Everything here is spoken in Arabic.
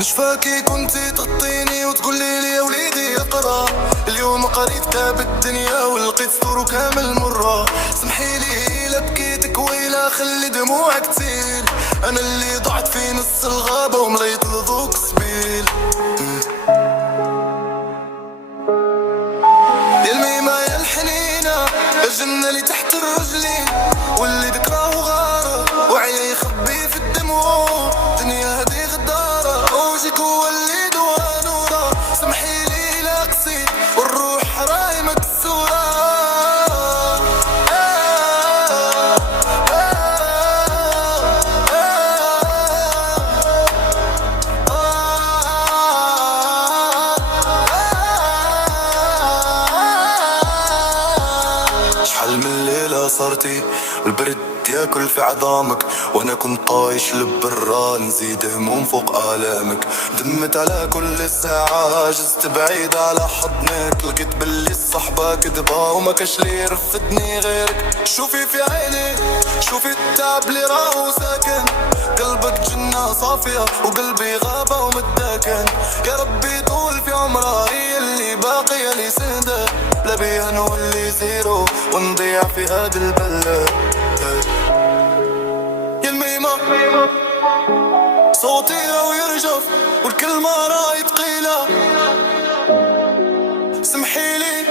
نشفاكي كنتي تغطيني وتقولي لي يا وليدي اقرا. اليوم قريت كتاب الدنيا ولقيت سطور كامل مرة. سمحيلي لا بكيتك ويلا خلي دموعك تسيل. انا اللي ضعت في نص الغابة ومليت لذوق سبيل. يا الميمة يا الحنينة الجنة اللي تحت الرجلين، واللي ذكراه غارة وعيه يخبي في الدموع. دنيا هدي غدارة وجهك هو اللي دوا نورة. سمحيلي لا قصيد والروح راي مكسورة. شحال من ليلة صرتي والبرد ياكل في عظامك، وانا كنت طايش لبرا نزيد هموم فوق آلامك. دمت على كل الساعة جزت بعيد على حضنك، لقيت باللي الصحبة كدبا وما كاش لي يرفدني غيرك. شوفي في عيني شوفي التعب اللي راهو ساكن، قلبك جنة صافية وقلبي غابة ومداكن. يا ربي طول في عمرها هي اللي باقية لي سندة، لا بيها نولي زيرو ونضيع في هاد البلد. يا الميمة صوتي راهو يرجف والكلمة راهي تقيلة. سمحيلي